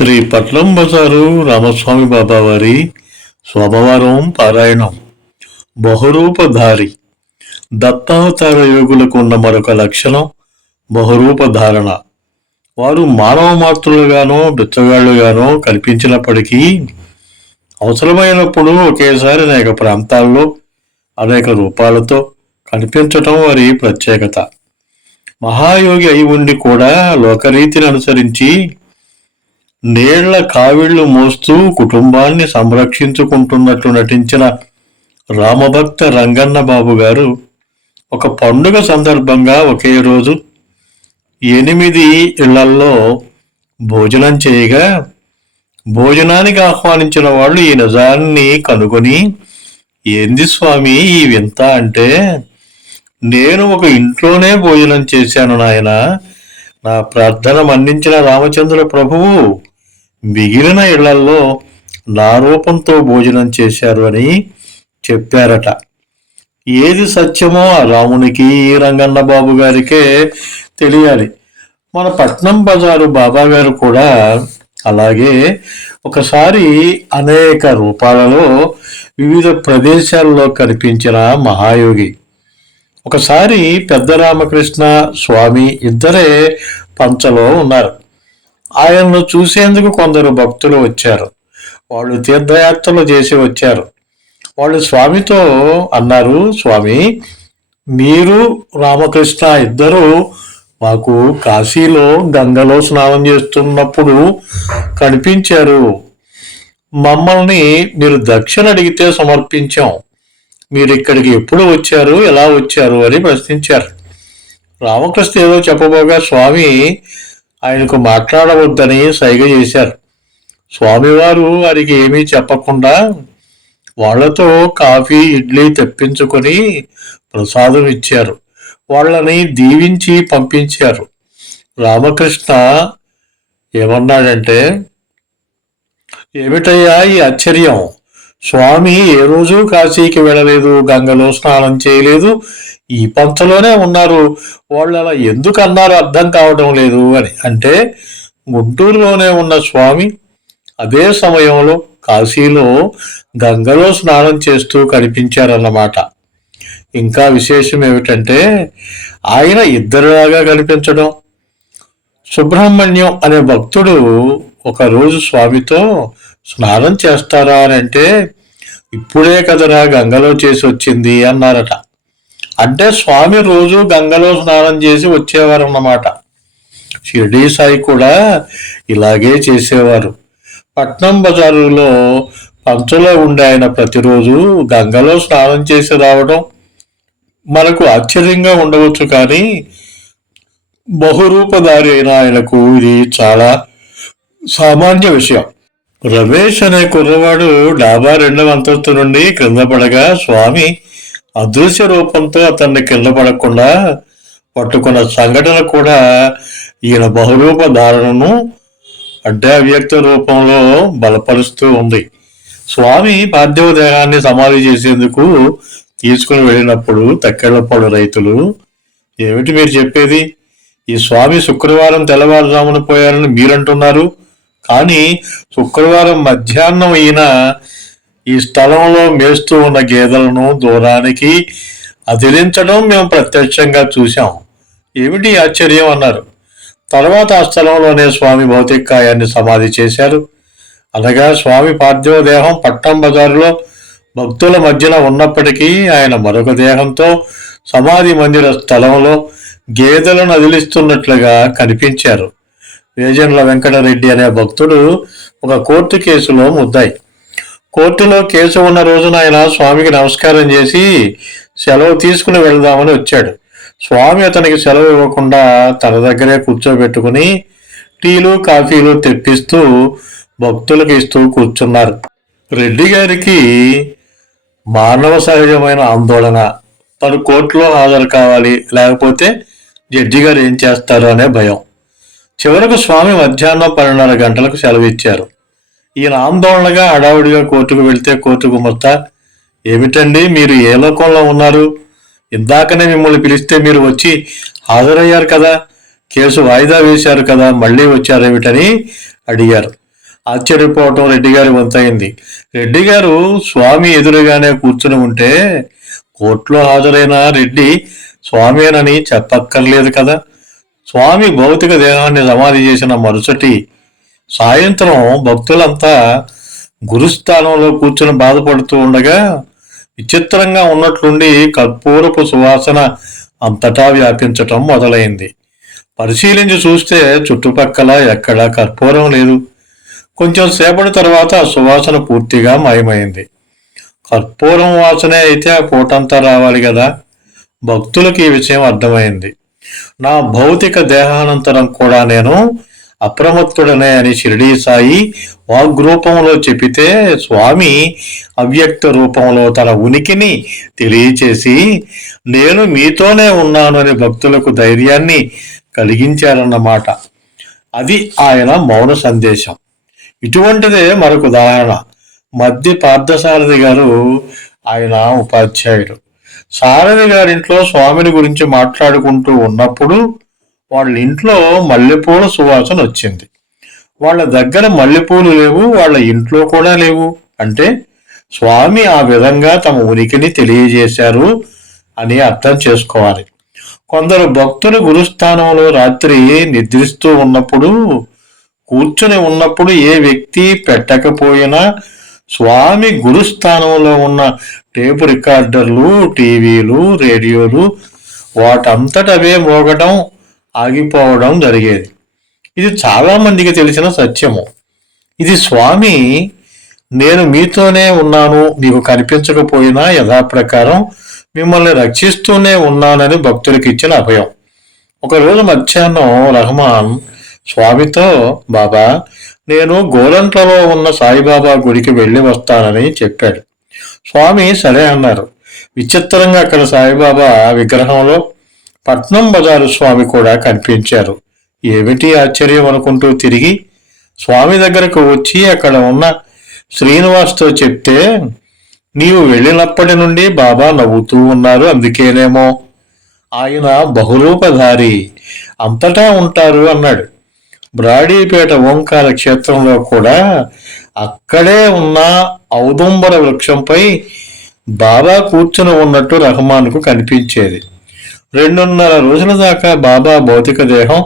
శ్రీ పట్నం బజారు రామస్వామి బాబావారి సోమవారం పారాయణం. బహురూపధారి. దత్తావతార యోగులకు ఉన్న మరొక లక్షణం బహురూపధారణ. వారు మానవ మాతృలుగానో బిచ్చగాళ్ళుగానో కనిపించినప్పటికీ అవసరమైనప్పుడు ఒకేసారి అనేక ప్రాంతాల్లో అనేక రూపాలతో కనిపించటం వారి ప్రత్యేకత. మహాయోగి అయి ఉండి కూడా లోకరీతిని అనుసరించి నీళ్ళ కావిళ్ళు మోస్తూ కుటుంబాన్ని సంరక్షించుకుంటున్నట్లు నటించిన రామభక్త రంగన్న బాబు గారు ఒక పండుగ సందర్భంగా ఒకే రోజు ఎనిమిది ఇళ్ళల్లో భోజనం చేయగా భోజనానికి ఆహ్వానించిన వాళ్ళు ఈ నిజాన్ని కనుగొని ఏంది స్వామి ఈ వింత అంటే నేను ఒక ఇంట్లోనే భోజనం చేశాను నాయన. నా ప్రార్థన మన్నించిన రామచంద్ర ప్రభువు మిగిలిన ఇళ్ళల్లో నా రూపంతో భోజనం చేశారు అని చెప్పారట. ఏది సత్యమో ఆ రామునికి రంగన్న బాబు గారికే తెలియాలి. మన పట్నం బజారు బాబా గారు కూడా అలాగే ఒకసారి అనేక రూపాలలో వివిధ ప్రదేశాల్లో కనిపించిన మహాయోగి. ఒకసారి పెద్ద రామకృష్ణ స్వామి ఇద్దరే పంచలో ఉన్నారు. ఆయన్ను చూసేందుకు కొందరు భక్తులు వచ్చారు. వాళ్ళు తీర్థయాత్రలు చేసి వచ్చారు. వాళ్ళు స్వామితో అన్నారు స్వామి మీరు రామకృష్ణ ఇద్దరు మాకు కాశీలో గంగలో స్నానం చేస్తున్నప్పుడు కనిపించారు. మమ్మల్ని మీరు దక్షిణ అడిగితే సమర్పించాం. మీరు ఇక్కడికి ఎప్పుడు వచ్చారు ఎలా వచ్చారు అని ప్రశ్నించారు. రామకృష్ణ ఏదో చెప్పబోగా స్వామి ఆయనకు మాట్లాడవద్దని సైగ చేశారు. స్వామివారు వారికి ఏమీ చెప్పకుండా వాళ్ళతో కాఫీ ఇడ్లీ తెప్పించుకొని ప్రసాదం ఇచ్చారు. వాళ్ళని దీవించి పంపించారు. రామకృష్ణ ఏమన్నాడంటే ఏమిటయ్యా ఈ ఆశ్చర్యం? స్వామి ఏ రోజు కాశీకి వెళ్ళలేదు గంగలో స్నానం చేయలేదు ఈ పంచలోనే ఉన్నారు. వాళ్ళు అలా ఎందుకు అన్నారు అర్థం కావడం లేదు అని. అంటే గుంటూరులోనే ఉన్న స్వామి అదే సమయంలో కాశీలో గంగలో స్నానం చేస్తూ కనిపించారన్నమాట. ఇంకా విశేషం ఏమిటంటే ఆయన ఇద్దరులాగా కనిపించడం. సుబ్రహ్మణ్యం అనే భక్తుడు ఒకరోజు స్వామితో స్నానం చేస్తారా అని అంటే ఇప్పుడే కదరా గంగలో చేసి వచ్చింది అన్నారట. అంటే స్వామి రోజు గంగలో స్నానం చేసి వచ్చేవారు అన్నమాట షిర్డీ సాయి కూడా ఇలాగే చేసేవారు. పట్నం బజారులో పంచలో ఉండే ఆయన ప్రతిరోజు గంగలో స్నానం చేసి రావడం మనకు ఆశ్చర్యంగా ఉండవచ్చు కానీ బహురూపధారి అయిన ఆయనకు ఇది చాలా సామాన్య విషయం. రమేష్ అనే కుర్రవాడు డాబా రెండవ అంతస్తు నుండి క్రింద పడగా స్వామి అదృశ్య రూపంతో అతన్ని కింద పడకుండా పట్టుకున్న సంఘటన కూడా ఈయన బహురూప ధారణను అంటే అవ్యక్త రూపంలో బలపరుస్తూ ఉంది. స్వామి పార్థివ దేహాన్ని సమాధి చేసేందుకు తీసుకుని వెళ్ళినప్పుడు తక్కెళ్ళపాడు రైతులు ఏమిటి మీరు చెప్పేది? ఈ స్వామి శుక్రవారం తెల్లవారుజామున పోయారని మీరంటున్నారు. కానీ శుక్రవారం మధ్యాహ్నం అయిన ఈ స్థలంలో మేస్తూ ఉన్న గేదెలను దూరానికి అదిలించడం మేము ప్రత్యక్షంగా చూశాం. ఏమిటి ఆశ్చర్యం అన్నారు. తర్వాత ఆ స్థలంలోనే స్వామి భౌతికాయాన్ని సమాధి చేశారు. అనగా స్వామి పార్థివ దేహం పట్టం బజారులో భక్తుల మధ్యన ఉన్నప్పటికీ ఆయన మరొక దేహంతో సమాధి మందిర స్థలంలో గేదెలను అదిలిస్తున్నట్లుగా కనిపించారు. వేజన్ల వెంకటరెడ్డి అనే భక్తుడు ఒక కోర్టు కేసులో ముద్దాయి. కోర్టులో కేసు ఉన్న రోజున ఆయన స్వామికి నమస్కారం చేసి సెలవు తీసుకుని వెళ్దామని వచ్చాడు. స్వామి అతనికి సెలవు ఇవ్వకుండా తన దగ్గరే కూర్చోబెట్టుకుని టీలు కాఫీలు తెప్పిస్తూ భక్తులకు ఇస్తూ కూర్చున్నారు. రెడ్డి గారికి మానవ సహజమైన ఆందోళన. తను కోర్టులో హాజరు కావాలి. లేకపోతే జడ్జి గారు ఏం చేస్తారు అనే భయం. చివరకు స్వామి మధ్యాహ్నం పన్నెండున్నర గంటలకు సెలవు ఇచ్చారు. ఈయన ఆందోళనగా హడావుడిగా కోర్టుకు వెళ్తే కోర్టు గుమస్తా ఏమిటండి మీరు ఏ లోకంలో ఉన్నారు? ఇందాకనే మిమ్మల్ని పిలిస్తే మీరు వచ్చి హాజరయ్యారు కదా కేసు వాయిదా వేశారు కదా మళ్ళీ వచ్చారేమిటని అడిగారు. ఆశ్చర్యపోవటం రెడ్డి గారి వంతైంది. రెడ్డి గారు స్వామి ఎదురుగానే కూర్చుని ఉంటే కోర్టులో హాజరైన రెడ్డి స్వామేనని చెప్పక్కర్లేదు కదా స్వామి భౌతిక దేహాన్ని సమాధి చేసిన మరుసటి సాయంత్రం భక్తులంతా గురుస్థానంలో కూర్చుని బాధపడుతూ ఉండగా విచిత్రంగా ఉన్నట్లుండి కర్పూరపు సువాసన అంతటా వ్యాపించటం మొదలైంది. పరిశీలించి చూస్తే చుట్టుపక్కల ఎక్కడా కర్పూరం లేదు. కొంచెం సేపటి తర్వాత ఆ సువాసన పూర్తిగా మాయమైంది. కర్పూరం వాసనే అయితే ఆ పూటంతా రావాలి కదా. భక్తులకు ఈ విషయం అర్థమైంది. నా భౌతిక దేహానంతరం కూడా నేను అప్రమత్తుడనే అని షిరిడీ సాయి వాగ్రూపంలో చెప్పితే స్వామి అవ్యక్త రూపంలో తన ఉనికిని తెలియచేసి నేను మీతోనే ఉన్నాను అని భక్తులకు ధైర్యాన్ని కలిగించారన్నమాట. అది ఆయన మౌన సందేశం. ఇటువంటిదే మరొక ఉదాహరణ. మధ్య పార్థసారథి గారు ఆయన ఉపాధ్యాయుడు. సారథి గారింట్లో స్వామిని గురించి మాట్లాడుకుంటూ ఉన్నప్పుడు వాళ్ళ ఇంట్లో మల్లెపూల సువాసన వచ్చింది. వాళ్ళ దగ్గర మల్లెపూలు లేవు వాళ్ళ ఇంట్లో కూడా లేవు. అంటే స్వామి ఆ విధంగా తమ ఉనికిని తెలియజేశారు అని అర్థం చేసుకోవాలి. కొందరు భక్తులు గురుస్థానంలో రాత్రి నిద్రిస్తూ ఉన్నప్పుడు కూర్చుని ఉన్నప్పుడు ఏ వ్యక్తి పెట్టకపోయినా స్వామి గురుస్థానంలో ఉన్న టేపు రికార్డర్లు టీవీలు రేడియోలు వాటంతట అవే మోగడం ఆగిపోవడం జరిగేది. ఇది చాలా మందికి తెలిసిన సత్యము. ఇది స్వామి నేను మీతోనే ఉన్నాను నీకు కనిపించకపోయినా యథాప్రకారం మిమ్మల్ని రక్షిస్తూనే ఉన్నానని భక్తులకు ఇచ్చిన అభయం. ఒకరోజు మధ్యాహ్నం రహమాన్ స్వామితో బాబా నేను గోలంట్లలో ఉన్న సాయిబాబా గుడికి వెళ్ళి వస్తానని చెప్పాడు. స్వామి సరే అన్నారు. విచిత్రంగా అక్కడ సాయిబాబా విగ్రహంలో పట్నం బజారు స్వామి కూడా కనిపించారు. ఏమిటి ఆశ్చర్యం అనుకుంటూ తిరిగి స్వామి దగ్గరకు వచ్చి అక్కడ ఉన్న శ్రీనివాస్తో చెప్తే నీవు వెళ్ళినప్పటి నుండి బాబా నవ్వుతూ ఉన్నారు అందుకేనేమో. ఆయన బహురూపధారి అంతటా ఉంటారు అన్నాడు. బ్రాడీపేట ఓంకార క్షేత్రంలో కూడా అక్కడే ఉన్న ఔదుంబర వృక్షంపై బాబా కూర్చుని ఉన్నట్టు రహమాన్కు కనిపించేది. రెండున్నర రోజుల దాకా బాబా భౌతిక దేహం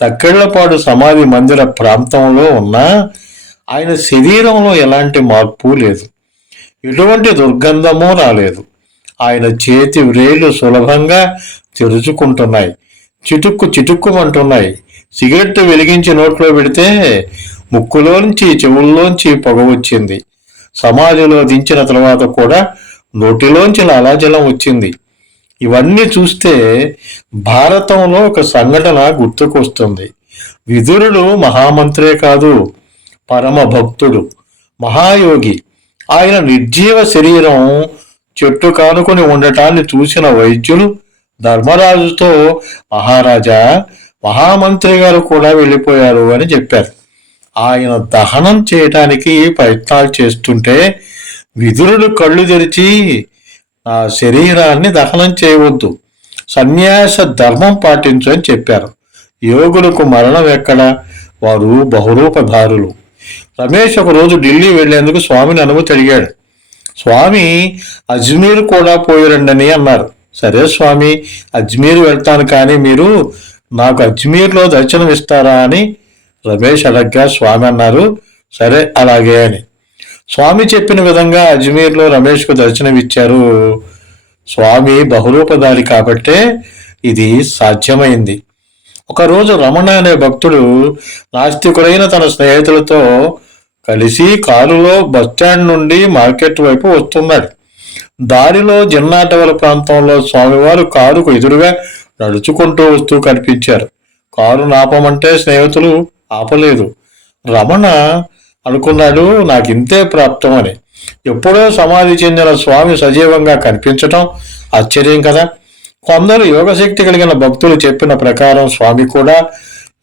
తక్కెళ్ళపాడు సమాధి మందిర ప్రాంతంలో ఉన్న ఆయన శరీరంలో ఎలాంటి మార్పు లేదు. ఎటువంటి దుర్గంధము రాలేదు. ఆయన చేతి వ్రేళ్ళు సులభంగా తెరుచుకుంటున్నాయి. చిటుక్కు చిటుక్కుమంటున్నాయి. సిగరెట్ వెలిగించి నోట్లో పెడితే ముక్కులోంచి చెవుల్లోంచి పొగ వచ్చింది. సమాధిలో దించిన తర్వాత కూడా నోటిలోంచి లాలాజలం వచ్చింది. ఇవన్నీ చూస్తే భారతంలో ఒక సంఘటన గుర్తుకొస్తుంది. విదురుడు మహామంత్రే కాదు పరమ భక్తుడు మహాయోగి. ఆయన నిర్జీవ శరీరం చెట్టు కానుకొని ఉండటాన్ని చూసిన వైద్యులు ధర్మరాజుతో మహారాజా మహామంత్రి గారు కూడా వెళ్ళిపోయారు అని చెప్పారు. ఆయన దహనం చేయటానికి ప్రయత్నాలు చేస్తుంటే విదురుడు కళ్ళు తెరిచి నా శరీరాన్ని దహనం చేయవద్దు. సన్యాస ధర్మం పాటించు అని చెప్పారు. యోగులకు మరణం ఎక్కడ? వారు బహురూపధారులు. రమేష్ ఒక రోజు ఢిల్లీ వెళ్ళేందుకు స్వామిని అనుమతి అడిగాడు. స్వామి అజ్మీర్ కూడా పోయిరండని అన్నారు. సరే స్వామి అజ్మీర్ వెళ్తాను కానీ మీరు నాకు అజ్మీర్లో దర్శనం ఇస్తారా అని రమేష్ అడగ్గా స్వామి అన్నారు. సరే అలాగే అని. స్వామి చెప్పిన విధంగా అజ్మీర్లో రమేష్కు దర్శనమిచ్చారు. స్వామి బహురూపధారి కాబట్టే ఇది సాధ్యమైంది. ఒకరోజు రమణ అనే భక్తుడు నాస్తికుడైన తన స్నేహితులతో కలిసి కారులో బస్టాండ్ నుండి మార్కెట్ వైపు వస్తున్నాడు. దారిలో జిన్నాటవల ప్రాంతంలో స్వామివారు కారుకు ఎదురుగా నడుచుకుంటూ వస్తూ కనిపించారు. కారు నాపమంటే స్నేహితులు ఆపలేదు. రమణ అనుకున్నాడు నాకింతే ప్రాప్తం అని. ఎప్పుడో సమాధి చెందిన స్వామి సజీవంగా కనిపించటం ఆశ్చర్యం కదా. కొందరు యోగశక్తి కలిగిన భక్తులు చెప్పిన ప్రకారం స్వామి కూడా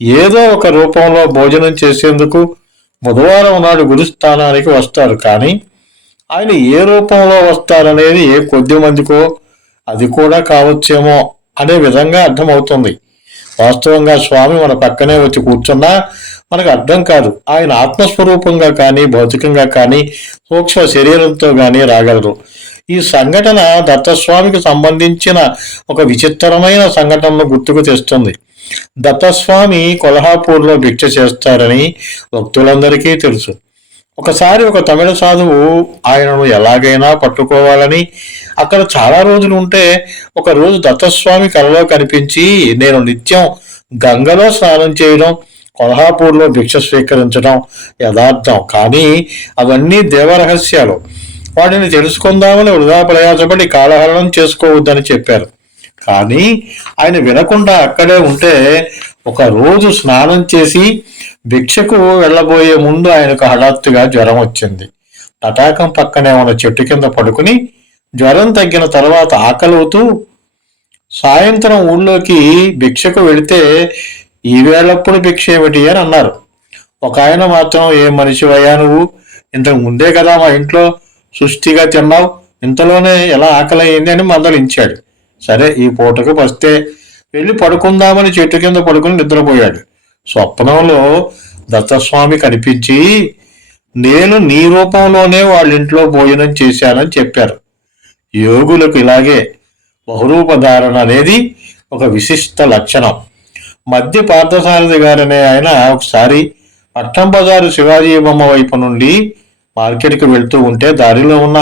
ఏదో ఒక రూపంలో భోజనం చేసేందుకు బుధవారం నాడు గురుస్థానానికి వస్తారు. కానీ ఆయన ఏ రూపంలో వస్తారనేది ఏ కొద్ది మందికో అది కూడా కావచ్చేమో అనే విధంగా అర్థమవుతుంది. వాస్తవంగా స్వామి మన పక్కనే వచ్చి కూర్చున్నా మనకు అర్థం కాదు. ఆయన ఆత్మస్వరూపంగా కానీ భౌతికంగా కానీ సూక్ష్మ శరీరంతో కానీ రాగలరు. ఈ సంఘటన దత్తస్వామికి సంబంధించిన ఒక విచిత్రమైన సంఘటనను గుర్తుకు తెస్తుంది. దత్తస్వామి కొల్హాపూర్లో భిక్ష చేస్తారని భక్తులందరికీ తెలుసు. ఒకసారి ఒక తమిళ సాధువు ఆయనను ఎలాగైనా పట్టుకోవాలని అక్కడ చాలా రోజులు ఉంటే ఒక రోజు దత్తస్వామి కలలో కనిపించి నేను నిత్యం గంగలో స్నానం చేయడం కొల్హాపూర్లో భిక్ష స్వీకరించడం యథార్థం. కానీ అవన్నీ దేవరహస్యాలు. వాటిని తెలుసుకుందామని వృధా ప్రయాసపడి కాలహరణం చేసుకోవద్దని చెప్పారు. కానీ ఆయన వినకుండా అక్కడే ఉంటే ఒక రోజు స్నానం చేసి భిక్షకు వెళ్ళబోయే ముందు ఆయనకు హఠాత్తుగా జ్వరం వచ్చింది. తటాకం పక్కనే ఉన్న చెట్టు కింద పడుకుని జ్వరం తగ్గిన తర్వాత ఆకలవుతూ సాయంత్రం ఊళ్ళోకి భిక్షకు వెళితే ఈ వేళప్పుడు భిక్ష ఏమిటి అని అన్నారు. ఒక ఆయన మాత్రం ఏ మనిషివయ్యా నువ్వు? ఇంతకు ముందే కదా మా ఇంట్లో సుష్టిగా తిన్నావు. ఇంతలోనే ఎలా ఆకలి అయింది అని మందలించాడు. సరే ఈ పూటకు వస్తే వెళ్ళి పడుకుందామని చెట్టు కింద పడుకుని నిద్రపోయాడు. స్వప్నంలో దత్తస్వామి కనిపించి నేను నీ రూపంలోనే వాళ్ళ ఇంట్లో భోజనం చేశానని చెప్పారు. యోగులకు ఇలాగే బహురూపధారణ అనేది ఒక విశిష్ట లక్షణం. మధ్య పార్థసారథి గారనే ఆయన ఒకసారి పట్నం బజారు శివాజీ బొమ్మ వైపు నుండి మార్కెట్కి వెళ్తూ ఉంటే దారిలో ఉన్న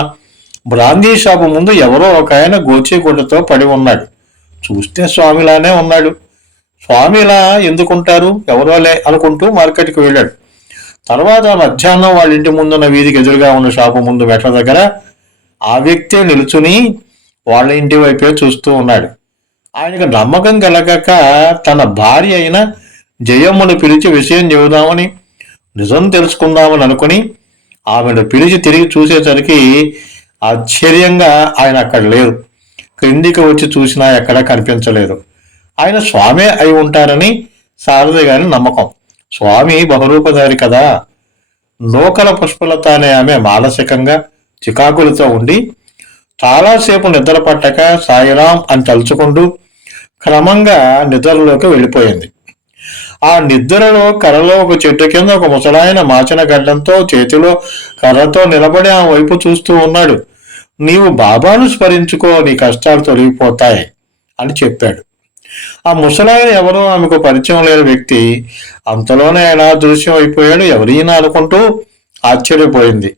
బ్రాందీ షాపు ముందు ఎవరో ఒక ఆయన గోచిగుడ్డతో పడి ఉన్నాడు. చూస్తే స్వామిలానే ఉన్నాడు. స్వామిలా ఎందుకుంటారు? ఎవరోలే అనుకుంటూ మార్కెట్కి వెళ్ళాడు. తర్వాత మధ్యాహ్నం వాళ్ళ ఇంటి ముందున్న వీధికి ఎదురుగా ఉన్న షాపు ముందు మెట్ల దగ్గర ఆ వ్యక్తే నిలుచుని వాళ్ళ ఇంటి వైపే చూస్తూ ఉన్నాడు. ఆయనకు నమ్మకం కలగక తన భార్య అయిన జయమ్మను పిలిచి విషయం చెబుదామని నిజం తెలుసుకుందామని అనుకుని ఆమెను పిలిచి తిరిగి చూసేసరికి ఆశ్చర్యంగా ఆయన అక్కడ లేరు. క్రిందికి వచ్చి చూసినా ఎక్కడా కనిపించలేదు. ఆయన స్వామే అయి ఉంటారని శారద గారి నమ్మకం. స్వామి బహురూపధారి కదా. నూకల పుష్పలత అనే ఆమె మానసికంగా చికాకులతో ఉండి చాలాసేపు నిద్ర పట్టక సాయిరాం అని తలుచుకుంటూ క్రమంగా నిద్రలోకి వెళ్ళిపోయింది. ఆ నిద్రలో కర్రలో ఒక చెట్టు కింద ఒక ముసలాయన మాచిన గడ్డంతో చేతిలో కర్రతో నిలబడి ఆ వైపు చూస్తూ ఉన్నాడు. నీవు బాబాను స్మరించుకో నీ కష్టాలు తొలగిపోతాయి అని చెప్పాడు. ఆ ముసలాయన ఎవరో ఆమెకు పరిచయం లేని వ్యక్తి అంతలోనే ఎలా దృశ్యం అయిపోయాడు ఎవరైనా అనుకుంటూ ఆశ్చర్యపోయింది.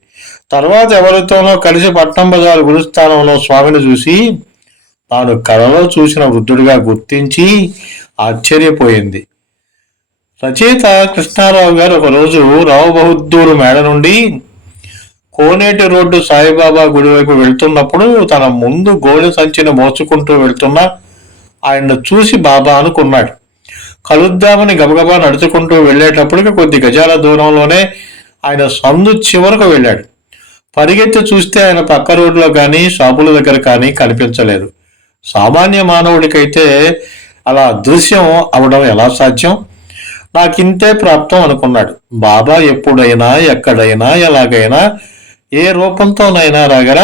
తర్వాత ఎవరితోనో కలిసి పట్నం బజారు గురుస్థానంలో స్వామిని చూసి తాను కళలో చూసిన వృద్ధుడిగా గుర్తించి ఆశ్చర్యపోయింది. రచయిత కృష్ణారావు గారు ఒకరోజు రావు బహుద్దూరు మేడ నుండి కోనేటి రోడ్డు సాయిబాబా గుడి వైపు వెళ్తున్నప్పుడు తన ముందు గోడె సంచిని మోసుకుంటూ వెళ్తున్న ఆయన చూసి బాబా అనుకున్నాడు. కలుద్దామని గబగబా నడుచుకుంటూ వెళ్ళేటప్పటికి కొద్ది గజాల దూరంలోనే ఆయన సందు చివరకు వెళ్ళాడు. పరిగెత్తి చూస్తే ఆయన పక్క రోడ్లో కానీ షాపుల దగ్గర కానీ కనిపించలేదు. సామాన్య మానవుడికైతే అలా అదృశ్యం అవడం ఎలా సాధ్యం? నాకింతే ప్రాప్తం అనుకున్నాడు. బాబా ఎప్పుడైనా ఎక్కడైనా ఎలాగైనా ఏ రూపంతోనైనా రాగల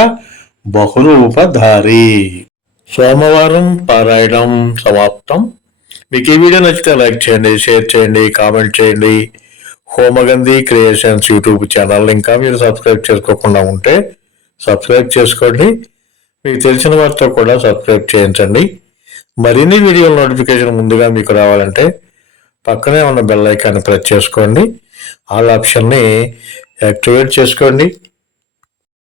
బహురూపధారి. సోమవారం పారాయణం సమాప్తం. మీకు ఈ వీడియో నచ్చితే లైక్ చేయండి షేర్ చేయండి కామెంట్ చేయండి. హోమగంధి క్రియేషన్స్ యూట్యూబ్ ఛానల్ ఇంకా మీరు సబ్స్క్రైబ్ చేసుకోకుండా ఉంటే సబ్స్క్రైబ్ చేసుకోండి. మీకు తెలిసిన వారితో కూడా సబ్స్క్రైబ్ చేయించండి. మరిన్ని వీడియోల నోటిఫికేషన్ ముందుగా మీకు రావాలంటే పక్కనే ఉన్న బెల్ ఐకాన్ని ప్రెస్ చేసుకోండి. ఆల్ ఆప్షన్ని యాక్టివేట్ చేసుకోండి.